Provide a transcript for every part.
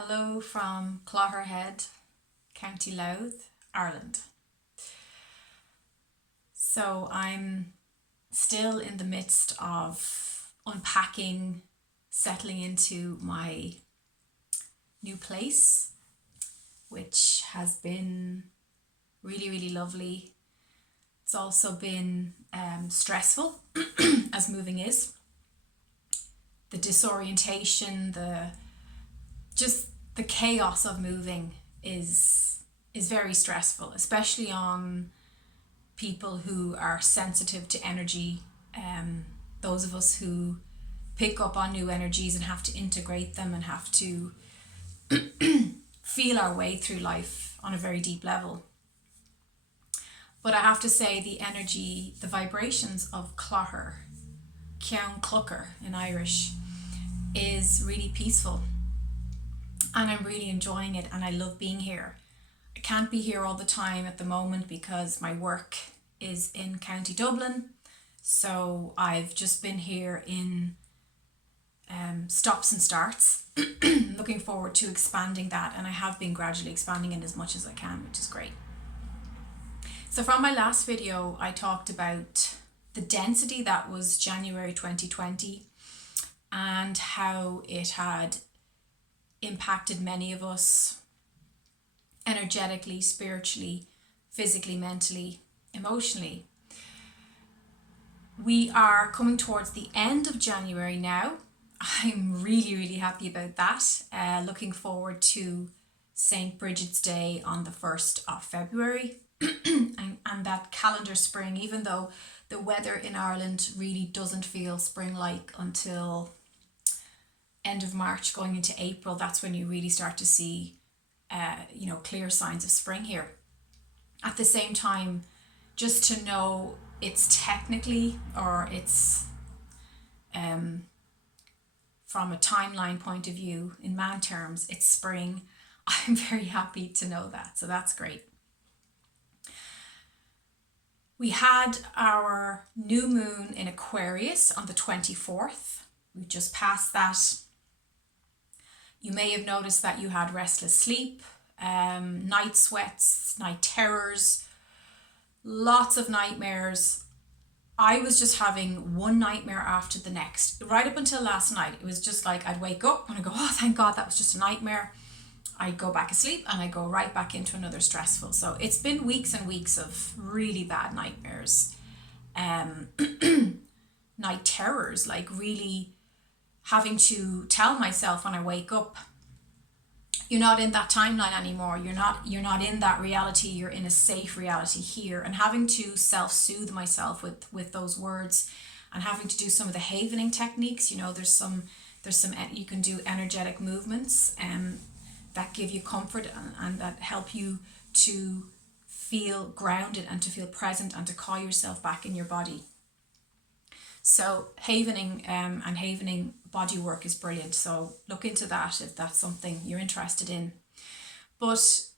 Hello from Clogherhead, County Louth, Ireland. So I'm still in the midst of unpacking, settling into my new place, which has been really, really lovely. It's also been stressful, as moving is. The disorientation, the chaos of moving is very stressful, especially on people who are sensitive to energy. Those of us who pick up on new energies and have to integrate them and have to feel our way through life on a very deep level. But I have to say, the energy, the vibrations of Clogher, Ceann Clucker in Irish, is really peaceful. And I'm really enjoying it, and I love being here. I can't be here all the time at the moment because my work is in County Dublin. So I've just been here in stops and starts. Looking forward to expanding that, and I have been gradually expanding it as much as I can, which is great. So from my last video, I talked about the density that was January 2020 and how it had impacted many of us energetically, spiritually, physically, mentally, emotionally. We are coming towards the end of January now. I'm really, really happy about that. Looking forward to St. Bridget's Day on the 1st of February and that calendar spring, even though the weather in Ireland really doesn't feel spring-like until end of March going into April. That's when you really start to see clear signs of spring here. At the same time, just to know it's technically, or it's from a timeline point of view, in man terms, it's spring. I'm very happy to know that, so that's great. We had our new moon in Aquarius on the 24th. We just passed that. You may have noticed that you had restless sleep, night sweats, night terrors, lots of nightmares. I was just having one nightmare after the next. Right up until last night, it was just like I'd wake up and I'd go, oh, thank God, that was just a nightmare. I'd go back asleep and I'd go right back into another stressful. So it's been weeks and weeks of really bad nightmares. Night terrors, like really having to tell myself when I wake up, you're not in that timeline anymore. You're not in that reality. You're in a safe reality here. And having to self-soothe myself with those words, and having to do some of the havening techniques. There's some you can do energetic movements that give you comfort and that help you to feel grounded and to feel present and to call yourself back in your body. So havening and havening body work is brilliant. So look into that if that's something you're interested in. But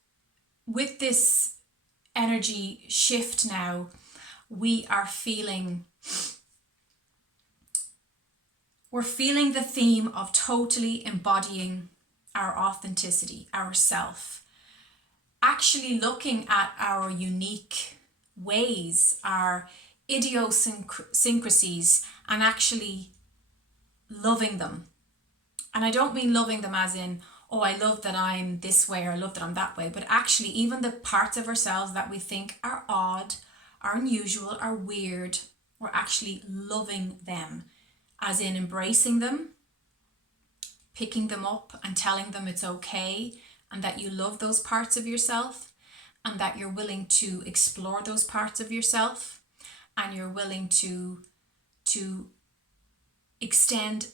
with this energy shift now, we're feeling the theme of totally embodying our authenticity, our self. Actually looking at our unique ways, our idiosyncrasies, and actually loving them. And I don't mean loving them as in, oh, I love that I'm this way or I love that I'm that way, but actually even the parts of ourselves that we think are odd, are unusual, are weird, we're actually loving them, as in embracing them, picking them up and telling them it's okay and that you love those parts of yourself and that you're willing to explore those parts of yourself. And you're willing to extend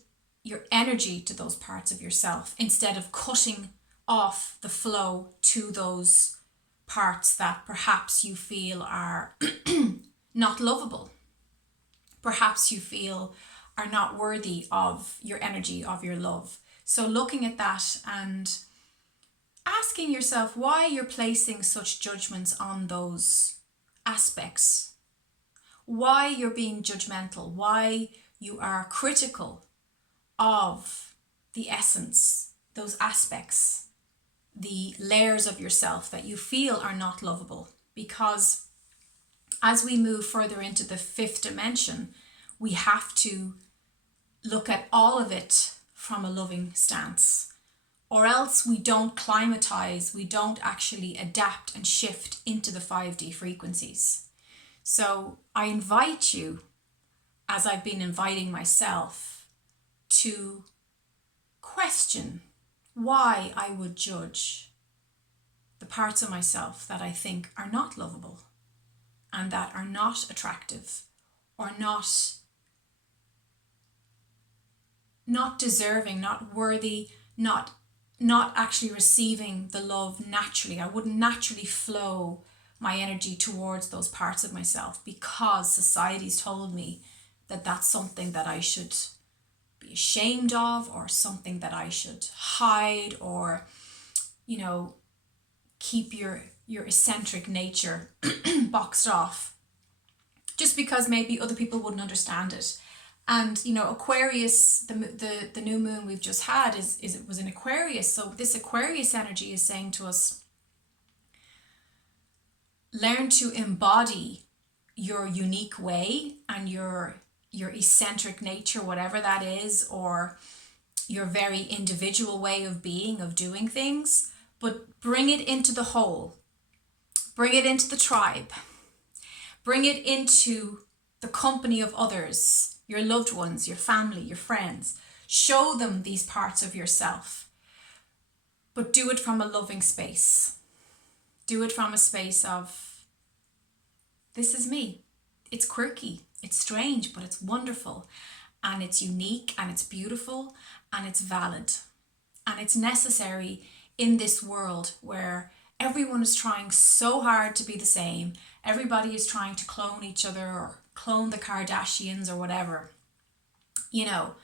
your energy to those parts of yourself instead of cutting off the flow to those parts that perhaps you feel are not lovable. Perhaps you feel are not worthy of your energy, of your love. So looking at that and asking yourself why you're placing such judgments on those aspects. Why you're being judgmental, why you are critical of the essence, those aspects, the layers of yourself that you feel are not lovable. Because as we move further into the fifth dimension, we have to look at all of it from a loving stance, or else we don't climatize, we don't actually adapt and shift into the 5D frequencies. So I invite you, as I've been inviting myself, to question why I would judge the parts of myself that I think are not lovable and that are not attractive or not deserving, not worthy, not actually receiving the love naturally. I wouldn't naturally flow my energy towards those parts of myself because society's told me that that's something that I should be ashamed of, or something that I should hide, or, you know, keep your eccentric nature boxed off, just because maybe other people wouldn't understand it. And, you know, Aquarius, the new moon we've just had it was in Aquarius. So this Aquarius energy is saying to us, learn to embody your unique way and your eccentric nature, whatever that is, or your very individual way of being, of doing things, but bring it into the whole. Bring it into the tribe. Bring it into the company of others, your loved ones, your family, your friends. Show them these parts of yourself, but do it from a loving space. Do it from a space of, this is me. It's quirky, it's strange, but it's wonderful, and it's unique, and it's beautiful, and it's valid, and it's necessary in this world where everyone is trying so hard to be the same. Everybody is trying to clone each other or clone the Kardashians or whatever. You know,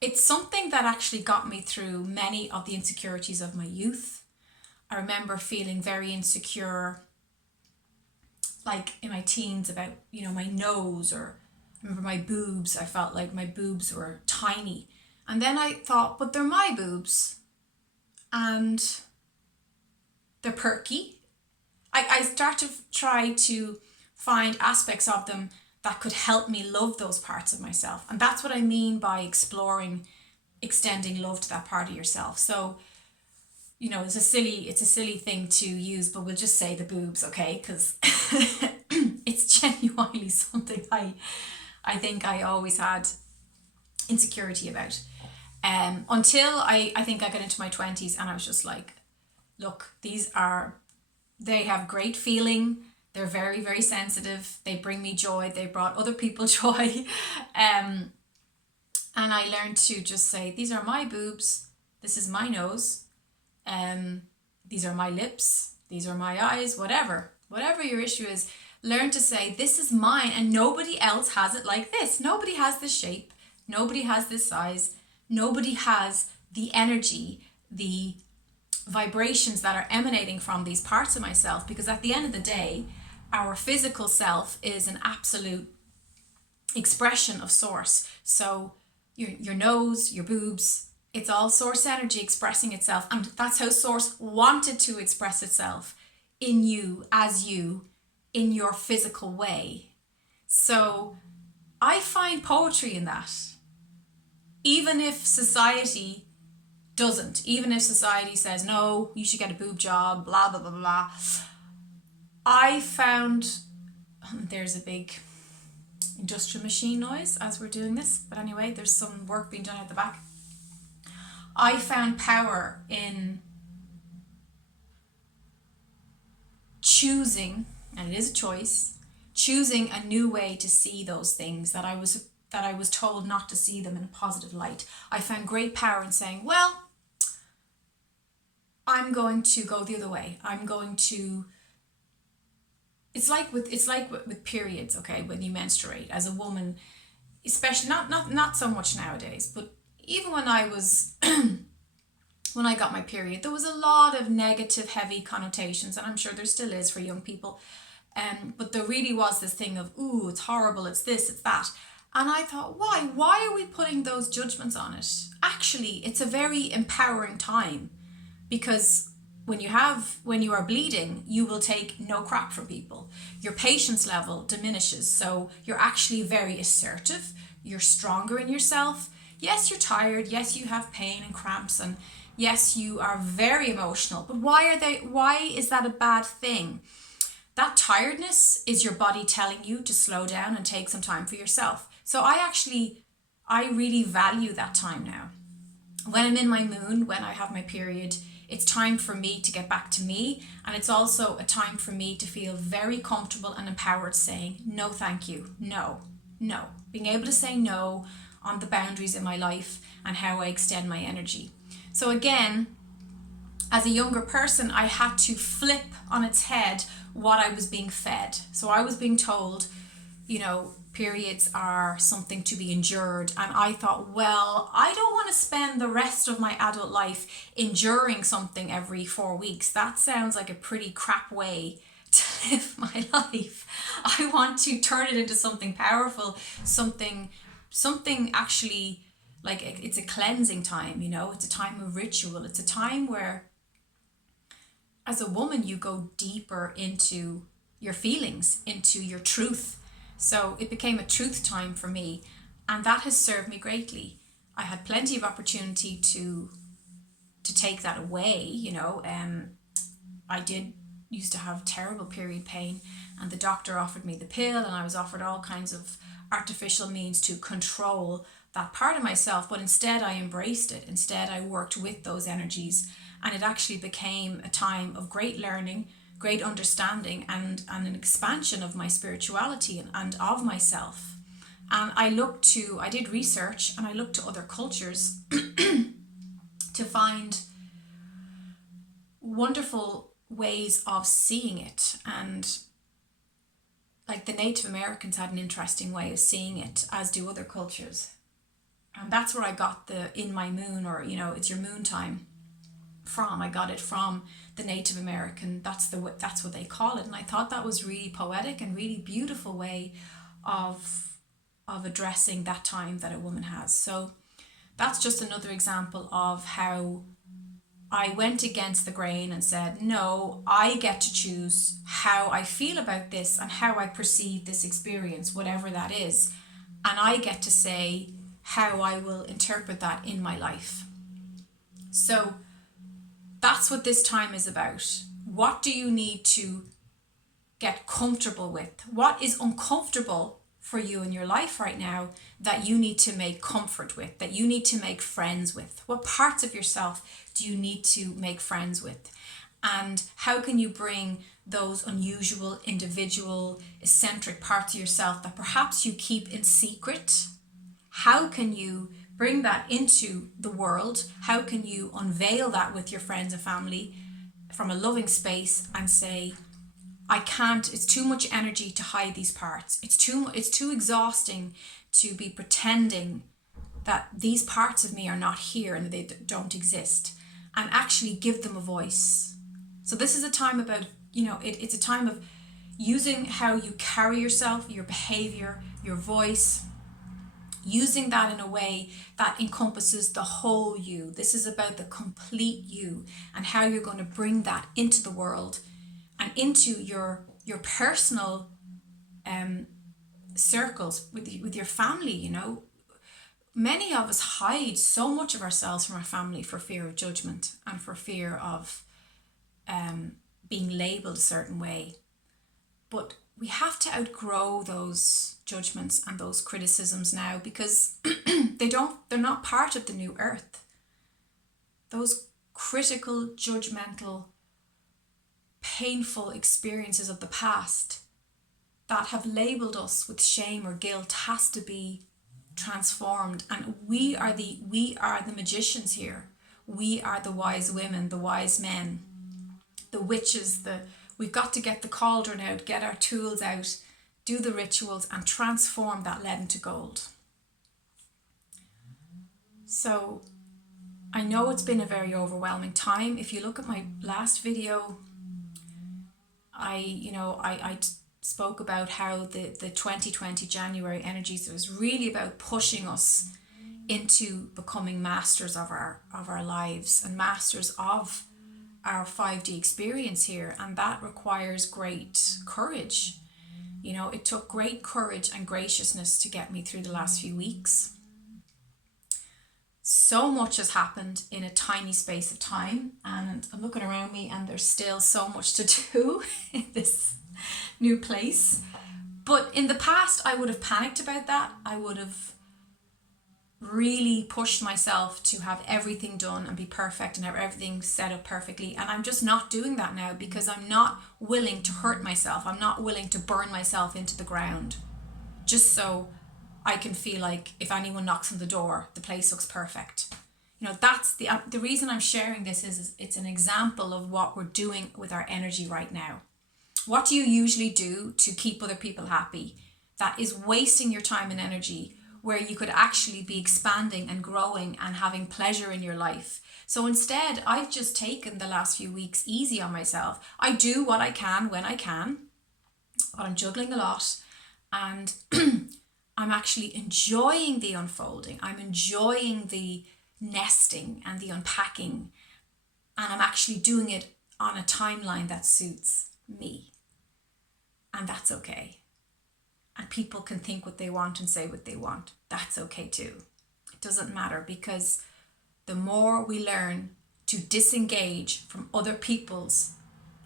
it's something that actually got me through many of the insecurities of my youth. I remember feeling very insecure, like in my teens, about, you know, my nose, or I remember my boobs. I felt like my boobs were tiny. And then I thought, but they're my boobs and they're perky. I started to try to find aspects of them that could help me love those parts of myself. And that's what I mean by exploring, extending love to that part of yourself. So, you know, it's a silly thing to use, but we'll just say the boobs, okay? Because it's genuinely something I think I always had insecurity about. Until I think I got into my 20s, and I was just like, look, they have great feeling. They're very, very sensitive. They bring me joy. They brought other people joy. And I learned to just say, these are my boobs. This is my nose. These are my lips. These are my eyes, whatever your issue is. Learn to say, this is mine, and nobody else has it like this. Nobody has this shape. Nobody has this size. Nobody has the energy, the vibrations that are emanating from these parts of myself. Because at the end of the day, our physical self is an absolute expression of source. So your nose, your boobs, it's all source energy expressing itself. And that's how source wanted to express itself in you, as you, in your physical way. So I find poetry in that. Even if society doesn't, even if society says, no, you should get a boob job, blah, blah, blah, blah. I found, there's a big industrial machine noise as we're doing this. But anyway, there's some work being done at the back. I found power in choosing, and it is a choice, choosing a new way to see those things that I was told not to see them in a positive light. I found great power in saying, well, I'm going to go the other way. I'm going to, it's like with periods, okay, when you menstruate as a woman, especially not so much nowadays, but even when I was when I got my period, there was a lot of negative, heavy connotations, and I'm sure there still is for young people. But there really was this thing of, ooh, it's horrible, it's this, it's that. And I thought, why? Why are we putting those judgments on it? Actually, it's a very empowering time, because when you are bleeding, you will take no crap from people. Your patience level diminishes, so you're actually very assertive. You're stronger in yourself. Yes, you're tired. Yes, you have pain and cramps, and yes, you are very emotional. But why is that a bad thing? That tiredness is your body telling you to slow down and take some time for yourself. So I really value that time now. When I'm in my moon, when I have my period, it's time for me to get back to me. And it's also a time for me to feel very comfortable and empowered saying, no, thank you. No, no. Being able to say no on the boundaries in my life and how I extend my energy. So again, as a younger person, I had to flip on its head what I was being fed. So I was being told, periods are something to be endured. And I thought, well, I don't want to spend the rest of my adult life enduring something every 4 weeks. That sounds like a pretty crap way to live my life. I want to turn it into something powerful, something actually, like, it's a cleansing time, it's a time of ritual. It's a time where, as a woman, you go deeper into your feelings, into your truth. So it became a truth time for me, and that has served me greatly. I had plenty of opportunity to take that away. I did used to have terrible period pain, and the doctor offered me the pill, and I was offered all kinds of artificial means to control that part of myself. But instead I embraced it. Instead I worked with those energies, and it actually became a time of great learning, great understanding, and an expansion of my spirituality and of myself. And I did research, and I looked to other cultures to find wonderful ways of seeing it. And like the Native Americans had an interesting way of seeing it, as do other cultures. And that's where I got the in my moon, or it's your moon time from. I got it from the Native American. That's what they call it. And I thought that was really poetic and really beautiful way of addressing that time that a woman has. So that's just another example of how I went against the grain and said, no, I get to choose how I feel about this and how I perceive this experience, whatever that is. And I get to say how I will interpret that in my life. So that's what this time is about. What do you need to get comfortable with? What is uncomfortable for you in your life right now that you need to make comfort with, that you need to make friends with? What parts of yourself do you need to make friends with? And how can you bring those unusual, individual, eccentric parts of yourself that perhaps you keep in secret? How can you bring that into the world? How can you unveil that with your friends and family from a loving space and say, I can't, it's too much energy to hide these parts. It's too exhausting to be pretending that these parts of me are not here and they don't exist, and actually give them a voice. So this is a time about, it's a time of using how you carry yourself, your behavior, your voice, using that in a way that encompasses the whole you. This is about the complete you and how you're going to bring that into the world and into your personal circles with your family. Many of us hide so much of ourselves from our family for fear of judgment and for fear of being labeled a certain way. But we have to outgrow those judgments and those criticisms now, because they're not part of the new earth. Those critical, judgmental, painful experiences of the past that have labeled us with shame or guilt has to be transformed. And we are the magicians here. We are the wise women, the wise men, the witches. We've got to get the cauldron out, get our tools out, do the rituals, and transform that lead into gold. So I know it's been a very overwhelming time. If you look at my last video, I spoke about how the 2020 January energies, it was really about pushing us into becoming masters of our lives and masters of our 5D experience here. And that requires great courage. You know, it took great courage and graciousness to get me through the last few weeks. So much has happened in a tiny space of time, and I'm looking around me and there's still so much to do in this new place. But in the past, I would have panicked about that. I would have really pushed myself to have everything done and be perfect and have everything set up perfectly. And I'm just not doing that now because I'm not willing to hurt myself. I'm not willing to burn myself into the ground just so I can feel like if anyone knocks on the door, the place looks perfect. You know, that's the reason I'm sharing this is it's an example of what we're doing with our energy right now. What do you usually do to keep other people happy? That is wasting your time and energy where you could actually be expanding and growing and having pleasure in your life. So instead, I've just taken the last few weeks easy on myself. I do what I can when I can, but I'm juggling a lot, and I'm actually enjoying the unfolding. I'm enjoying the nesting and the unpacking, and I'm actually doing it on a timeline that suits me. And that's okay. And people can think what they want and say what they want. That's okay too. It doesn't matter, because the more we learn to disengage from other people's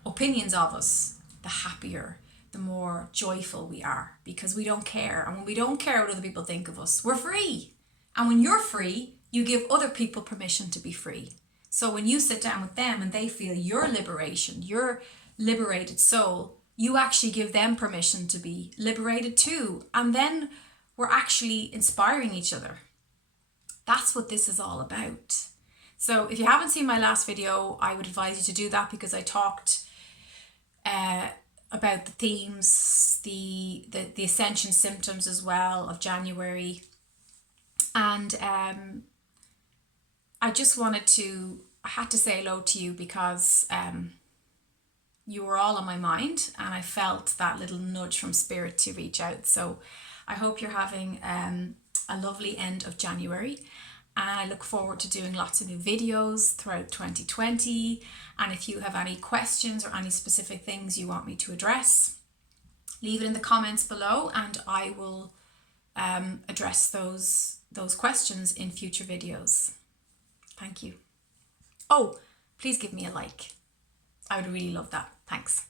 opinions of us, the happier, the more joyful we are, because we don't care. And when we don't care what other people think of us, we're free. And when you're free, you give other people permission to be free. So when you sit down with them and they feel your liberation, your liberated soul, you actually give them permission to be liberated too. And then we're actually inspiring each other. That's what this is all about. So if you haven't seen my last video, I would advise you to do that, because I talked about the themes, the ascension symptoms as well of January. And I had to say hello to you because you were all on my mind, and I felt that little nudge from spirit to reach out. So I hope you're having a lovely end of January, and I look forward to doing lots of new videos throughout 2020. And if you have any questions or any specific things you want me to address, leave it in the comments below, and I will address those questions in future videos. Thank you. Oh, please give me a like. I would really love that. Thanks.